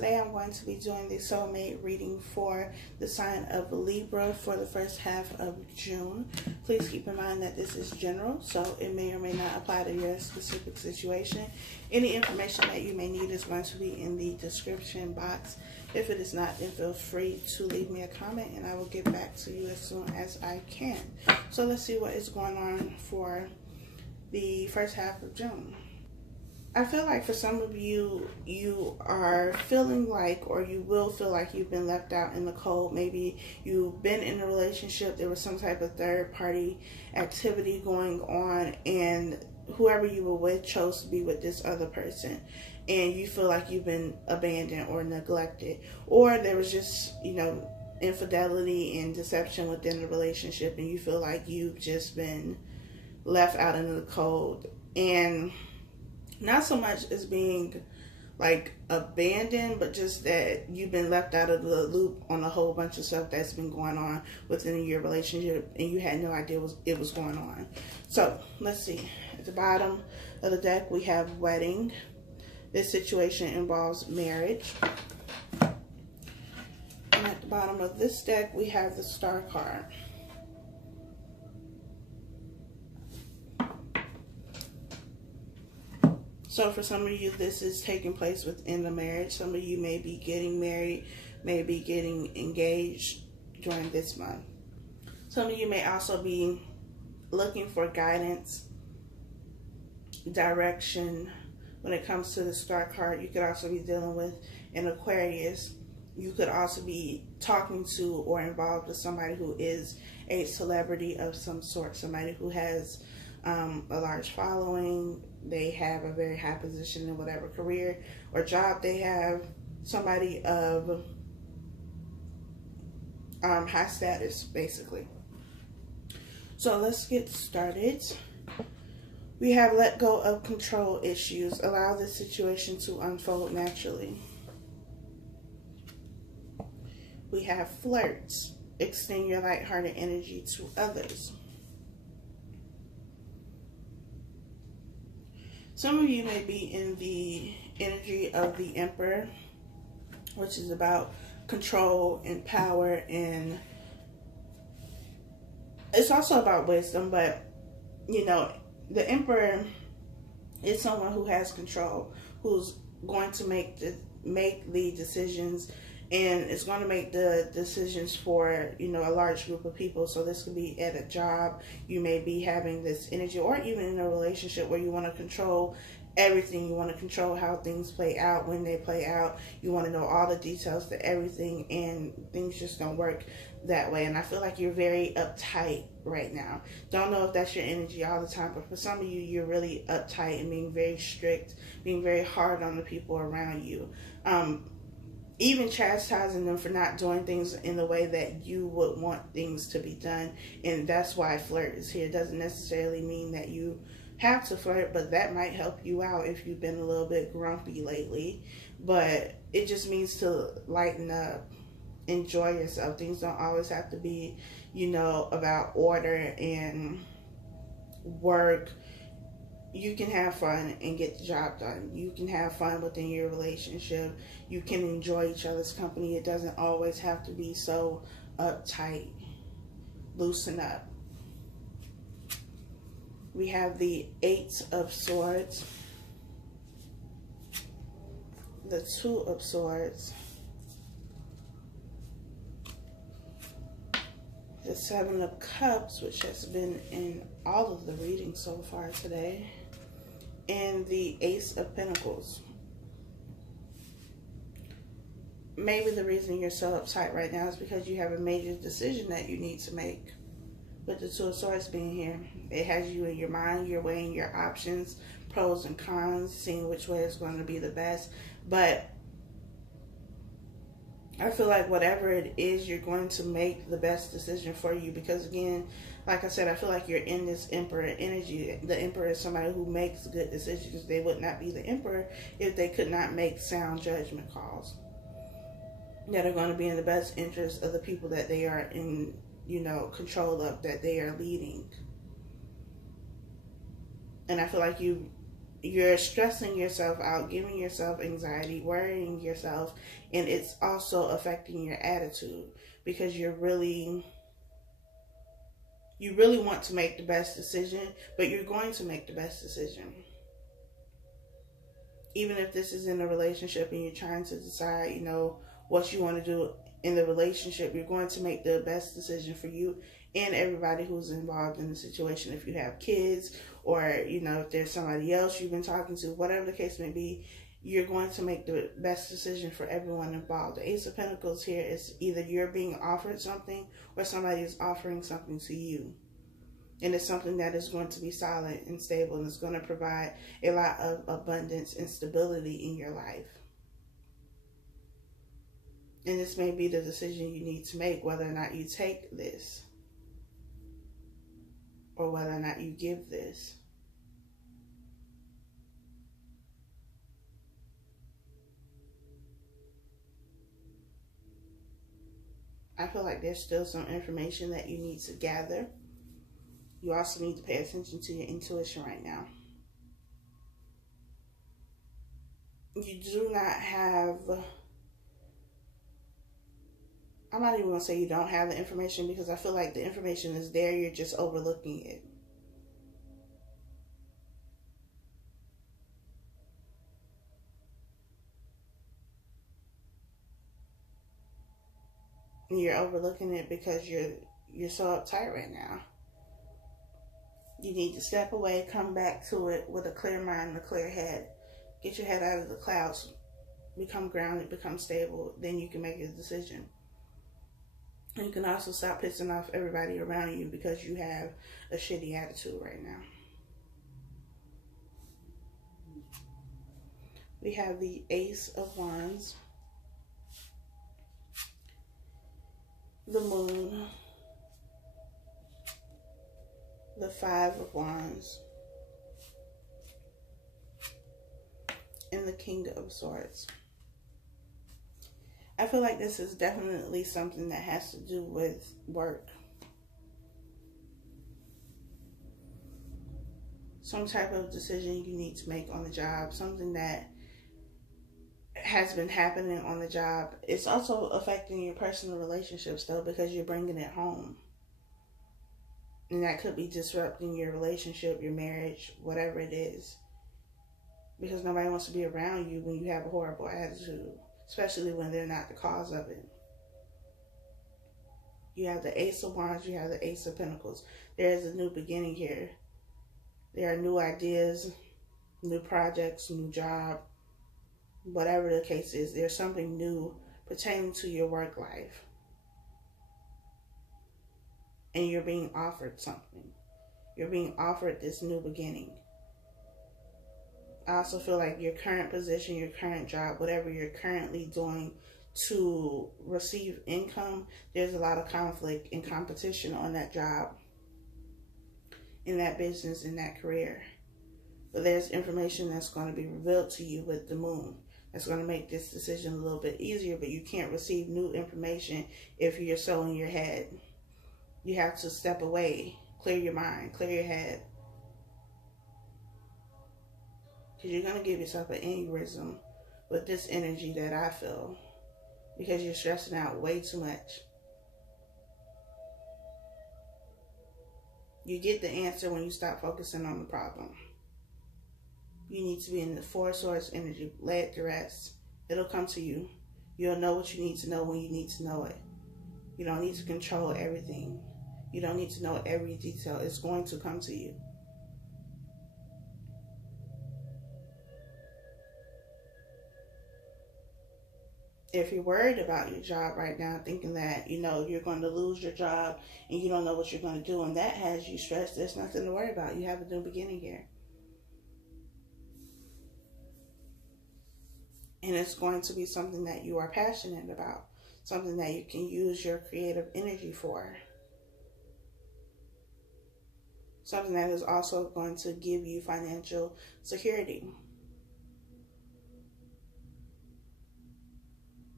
today I'm going to be doing the soulmate reading for the sign of Libra for the first half of June. Please keep in mind that this is general, so it may or may not apply to your specific situation. Any information that you may need is going to be in the description box. If it is not, then feel free to leave me a comment and I will get back to you as soon as I can. So let's see what is going on for the first half of June. I feel like for some of you, you are feeling like, or you will feel like you've been left out in the cold. Maybe you've been in a relationship, there was some type of third party activity going on, and whoever you were with chose to be with this other person. And you feel like you've been abandoned or neglected. Or there was just, infidelity and deception within the relationship, and you feel like you've just been left out in the cold. And not so much as being like abandoned, but just that you've been left out of the loop on a whole bunch of stuff that's been going on within your relationship and you had no idea it was going on. So let's see. At the bottom of the deck we have wedding. This situation involves marriage. And at the bottom of this deck we have the Star card. So for some of you, this is taking place within the marriage. Some of you may be getting married, may be getting engaged during this month. Some of you may also be looking for guidance, direction. When it comes to the Star card, you could also be dealing with an Aquarius. You could also be talking to or involved with somebody who is a celebrity of some sort, somebody who has a large following. They have a very high position in whatever career or job they have, somebody of high status, basically. So let's get started. We have let go of control issues. Allow this situation to unfold naturally. We have flirts. Extend your lighthearted energy to others. Some of you may be in the energy of the Emperor, which is about control and power, and it's also about wisdom, but the Emperor is someone who has control, who's going to make the decisions, and it's going to make the decisions for, a large group of people. So this could be at a job. You may be having this energy, or even in a relationship where you want to control everything. You want to control how things play out, when they play out. You want to know all the details to everything, and things just don't work that way. And I feel like you're very uptight right now. Don't know if that's your energy all the time, but for some of you, you're really uptight and being very strict, being very hard on the people around you. Even chastising them for not doing things in the way that you would want things to be done. And that's why flirt is here. It doesn't necessarily mean that you have to flirt, but that might help you out if you've been a little bit grumpy lately. But it just means to lighten up, enjoy yourself. Things don't always have to be, about order and work. You can have fun and get the job done. You can have fun within your relationship. You can enjoy each other's company. It doesn't always have to be so uptight. Loosen up. We have the Eight of Swords, the Two of Swords, the Seven of Cups, which has been in all of the readings so far today, and the Ace of Pentacles. Maybe the reason you're so uptight right now is because you have a major decision that you need to make. With the Two of Swords being here, it has you in your mind. You're weighing your options, pros and cons, seeing which way is going to be the best. But I feel like whatever it is, you're going to make the best decision for you. Because again, like I said, I feel like you're in this Emperor energy. The Emperor is somebody who makes good decisions. They would not be the Emperor if they could not make sound judgment calls that are going to be in the best interest of the people that they are in, control of, that they are leading. And I feel like you you're stressing yourself out, giving yourself anxiety, worrying yourself, and it's also affecting your attitude because you really want to make the best decision, but you're going to make the best decision. Even if this is in a relationship and you're trying to decide, you know, what you want to do in the relationship, you're going to make the best decision for you and everybody who's involved in the situation. If you have kids, or, you know, if there's somebody else you've been talking to, whatever the case may be, you're going to make the best decision for everyone involved. The Ace of Pentacles here is either you're being offered something or somebody is offering something to you. And it's something that is going to be solid and stable, and it's going to provide a lot of abundance and stability in your life. And this may be the decision you need to make, whether or not you take this or whether or not you give this. I feel like there's still some information that you need to gather. You also need to pay attention to your intuition right now. You do not have... I'm not even going to say you don't have the information, because I feel like the information is there. You're just overlooking it. You're overlooking it because you're so uptight right now. You need to step away, come back to it with a clear mind and a clear head. Get your head out of the clouds. Become grounded, become stable. Then you can make a decision. And you can also stop pissing off everybody around you because you have a shitty attitude right now. We have the Ace of Wands, the Moon, the Five of Wands, and the King of Swords. I feel like this is definitely something that has to do with work. Some type of decision you need to make on the job, something that has been happening on the job. It's also affecting your personal relationships though, because you're bringing it home. And that could be disrupting your relationship, your marriage, whatever it is. Because nobody wants to be around you when you have a horrible attitude, especially when they're not the cause of it. You have the Ace of Wands, you have the Ace of Pentacles. There is a new beginning here. There are new ideas, new projects, new job, whatever the case is. There's something new pertaining to your work life. And you're being offered something. You're being offered this new beginning. I also feel like your current position, your current job, whatever you're currently doing to receive income, there's a lot of conflict and competition on that job, in that business, in that career. But there's information that's going to be revealed to you with the Moon. That's going to make this decision a little bit easier, but you can't receive new information if you're so in your head. You have to step away, clear your mind, clear your head. Because you're going to give yourself an aneurysm with this energy that I feel. Because you're stressing out way too much. You get the answer when you stop focusing on the problem. You need to be in the Four Swords energy. Let it to rest. It'll come to you. You'll know what you need to know when you need to know it. You don't need to control everything. You don't need to know every detail. It's going to come to you. If you're worried about your job right now, thinking that, you know, you're going to lose your job and you don't know what you're going to do, and that has you stressed, there's nothing to worry about. You have a new beginning here. And it's going to be something that you are passionate about. Something that you can use your creative energy for. Something that is also going to give you financial security.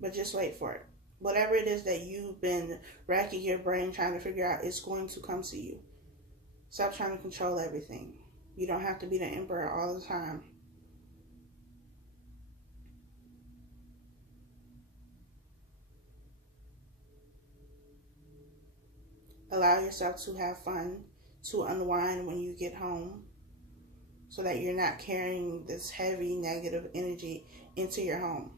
But just wait for it. Whatever it is that you've been racking your brain trying to figure out, it's going to come to you. Stop trying to control everything. You don't have to be the emperor all the time. Allow yourself to have fun, to unwind when you get home, so that you're not carrying this heavy negative energy into your home.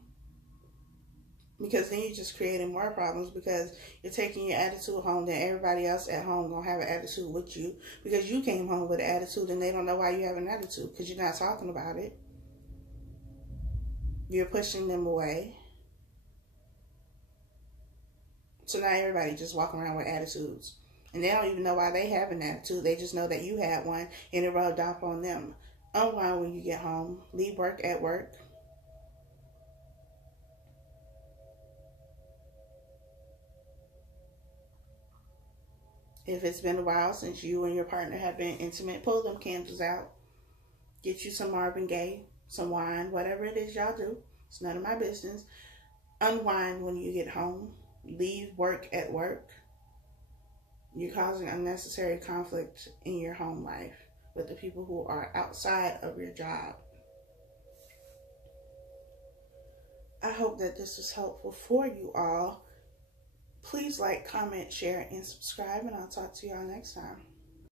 Because then you're just creating more problems, because you're taking your attitude home, then everybody else at home gonna have an attitude with you because you came home with an attitude and they don't know why you have an attitude because you're not talking about it. You're pushing them away. So now everybody just walking around with attitudes. And they don't even know why they have an attitude. They just know that you had one and it rubbed off on them. Unwind when you get home. Leave work at work. If it's been a while since you and your partner have been intimate, pull them candles out. Get you some Marvin Gaye, some wine, whatever it is y'all do. It's none of my business. Unwind when you get home. Leave work at work. You're causing unnecessary conflict in your home life with the people who are outside of your job. I hope that this is helpful for you all. Please like, comment, share, and subscribe, and I'll talk to y'all next time.